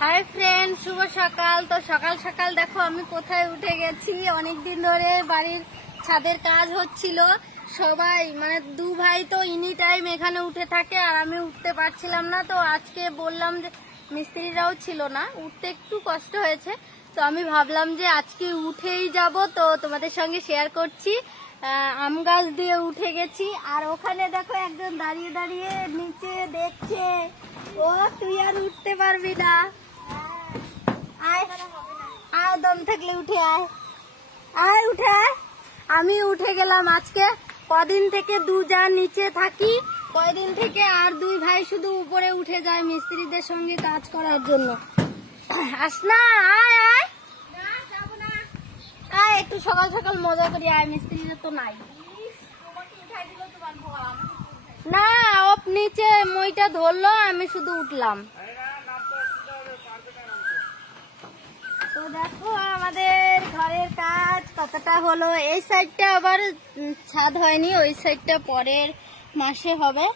Hi friend, শুভ সকাল। তো সকাল সকাল দেখো আমি কোথায় উঠে গেছি। অনেকদিন ধরে বাড়ির ছাদের কাজ হচ্ছিল, সবাই মানে দু ভাই তো এনি টাইম এখানে উঠে থাকে আর আমি উঠতে পারছিলাম না। তো আজকে বললাম যে মিস্ত্রিরাও ছিল না, উঠতে একটু কষ্ট হয়েছে, তো আমি ভাবলাম যে আজকে উঠেই যাব। তো তোমাদের সঙ্গে শেয়ার করছি। আম গাছ দিয়ে উঠে গেছি আর ওখানে দেখো একজন দাঁড়িয়ে দাঁড়িয়ে নিচে দেখছে। ও তুই আর উঠতে পারবি না, আয় আয়, দম থাকলে উঠে আয়, আয় উঠে আয়। আমি উঠে গেলাম। আজকে কদিন থেকে যা নিচে থাকি, কয়দিন থেকে আর দুই ভাই শুধু উপরে উঠে যায় মিস্ত্রিদের সঙ্গে কাজ করার জন্য। আস না, আয় আয় আয়, একটু সকাল সকাল মজা করি, আয়। মিস্ত্রিরা তো নাই না, ও নিচে মইটা ধরলো, আমি শুধু উঠলাম। তো দেখো আমাদের ঘরের কাজ কতটা হলো। এই সাইডটা আবার ছাদ হয়নি, ওই সাইডটা পরের মাসে হবে।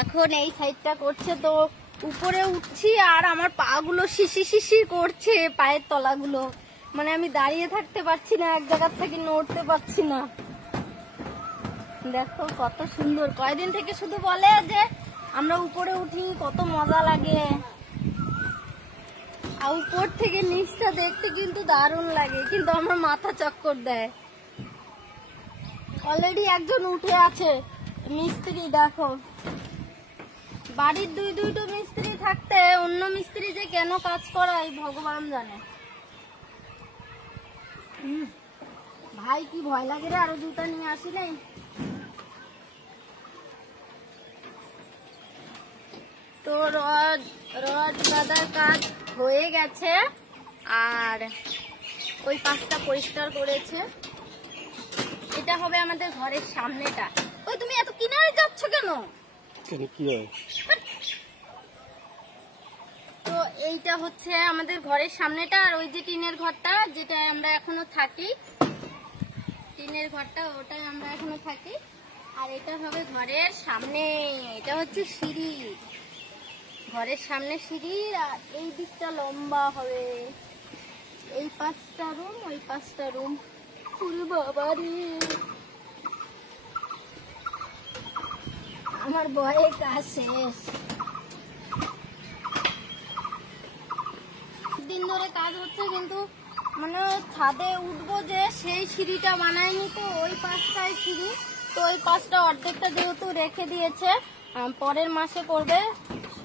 এখন এই সাইডটা করছে, তো উপরে উঠছি আর আমার পা গুলো শিশি শিশি করছে, পায়ের তলাগুলো। মানে আমি দাঁড়িয়ে থাকতে পারছি না, এক জায়গা থেকে নড়তে পারছি না। দেখো কত সুন্দর। কয়দিন থেকে শুধু বলে যে আমরা উপরে উঠি, কত মজা লাগে। আর উপর থেকে নিচটা দেখতে কিন্তু দারুণ লাগে, কিন্তু আমার মাথা চক্কর দেয়। অলরেডি একজন উঠে আছে মিস্ত্রি। দেখো বাড়ির দুটো মিস্ত্রি থাকতে অন্য মিস্ত্রি যে কেন কাজ করায় ভগবান জানে। ভাই কি ভয় লাগে রে, আরো দুটা নিয়ে আসি নাই। তো রড বাঁধার কাজ হয়ে গেছে আর ওই পাশটা পরিষ্কার করেছে। এটা হবে আমাদের ঘরের সামনেটা। ওই তুমি এত কিনারে যাচ্ছ কেন? তো এইটা হচ্ছে আমাদের ঘরের সামনেটা, আর ওই যে টিনের ঘরটা যেটা আমরা এখনো থাকি, টিনের ঘরটা ওটাই আমরা এখনো থাকি। আর এটা হবে ঘরের সামনে, এটা হচ্ছে সিঁড়ি, ঘরের সামনে সিঁড়ি। আর এই দিকটা লম্বা হবে, এই 5টা রুম, ওই 5টা রুম। বাবারে আমার বয়ে কাজ শেষ। দিন ধরে কাজ হচ্ছে, কিন্তু মানে ছাদে উঠবো যে সেই সিঁড়িটা বানায়নি। তো ওই 5টায় সিঁড়ি, তো ওই 5টা অর্ধেকটা যেহেতু রেখে দিয়েছে, পরের মাসে করবে,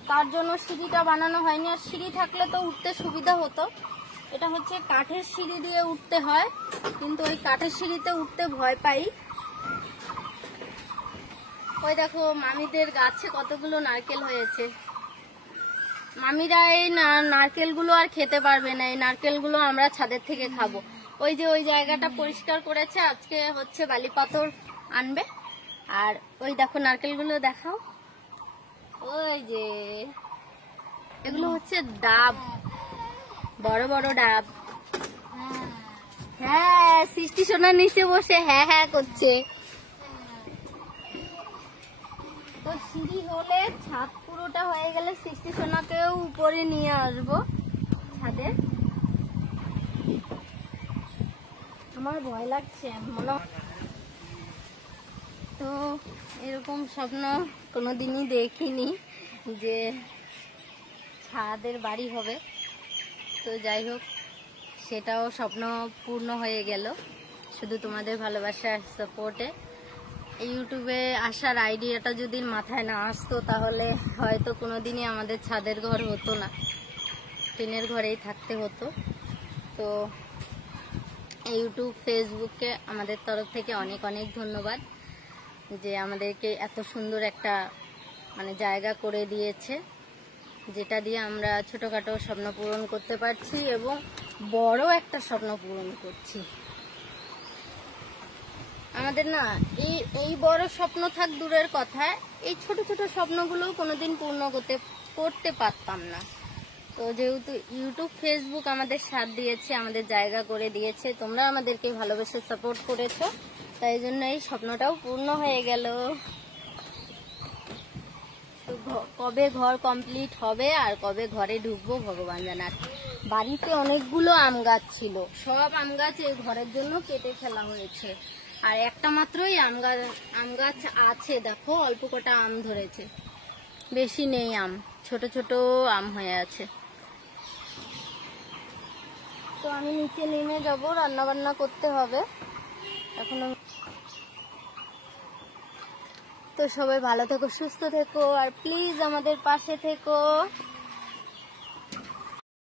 তার জন্য সিঁড়িটা বানানো হয়নি। আর সিঁড়ি থাকলে তো উঠতে সুবিধা হতো। এটা হচ্ছে কাঠের সিঁড়ি দিয়ে উঠতে হয়, কিন্তু ওই কাঠের সিঁড়িতে উঠতে ভয় পাই। ওই দেখো মামিদের গাছে কতগুলো নারকেল হয়েছে। মামিরা এই নারকেলগুলো আর খেতে পারবে না, এই নারকেলগুলো আমরা ছাদের থেকে খাবো। ওই যে ওই জায়গাটা পরিষ্কার করেছে, আজকে হচ্ছে বালি পাথর আনবে। আর ওই দেখো নারকেলগুলো দেখাও, ওই যে এগুলো হচ্ছে ডাব, বড় বড় ডাব। হ্যাঁ, সৃষ্টি সোনার নিচে বসে হ্যাঁ হ্যাঁ করছে। তো সিঁড়ি হলে, ছাদ পুরোটা হয়ে গেলে সৃষ্টি সোনাকেও উপরে নিয়ে আসবো ছাদে। আমার ভয় লাগছে মনে। তো এরকম স্বপ্ন কোনোদিনই দেখিনি যে ছাদের বাড়ি হবে। তো যাই হোক, সেটাও স্বপ্ন পূর্ণ হয়ে গেল শুধু তোমাদের ভালোবাসার সাপোর্টে। ইউটিউবে আসার আইডিয়াটা যদি মাথায় না আসতো, তাহলে হয়তো কোনোদিনই আমাদের ছাদের ঘর হতো না, টিনের ঘরেই থাকতে হতো। তো ইউটিউব ফেসবুককে আমাদের তরফ থেকে অনেক অনেক ধন্যবাদ যে আমাদেরকে এত সুন্দর একটা মানে জায়গা করে দিয়েছে, যেটা দিয়ে আমরা ছোটোখাটো স্বপ্ন পূরণ করতে পারছি এবং বড় একটা স্বপ্ন পূরণ করছি। আমাদের না এই বড় স্বপ্ন থাক দূরের কথা, এই ছোট ছোট স্বপ্নগুলো কোনোদিন পূর্ণ করতে পারতাম না। তো যেহেতু ইউটিউব ফেসবুক আমাদের সাথ দিয়েছে, আমাদের জায়গা করে দিয়েছে, তোমরা আমাদেরকে ভালোবেসে সাপোর্ট করেছো, তাই জন্য এই স্বপ্নটাও পূর্ণ হয়ে গেল। তো কবে ঘর কমপ্লিট হবে আর কবে ঘরে ঢুকবো ভগবান জানে। বাড়িতে অনেকগুলো আম গাছ ছিল, সব আম গাছ এই ঘরের জন্য কেটে ফেলা হয়েছে। আর একটা মাত্রই আম গাছ আছে, দেখো অল্প কটা আম ধরেছে, বেশি নেই আম, ছোট ছোট আম হয়ে আছে। তো আমি নিচে নেমে যাবো, রান্না বান্না করতে হবে এখনো। তো সবাই ভালো থেকো, সুস্থ থেকো, আর প্লিজ আমাদের পাশে থেকো।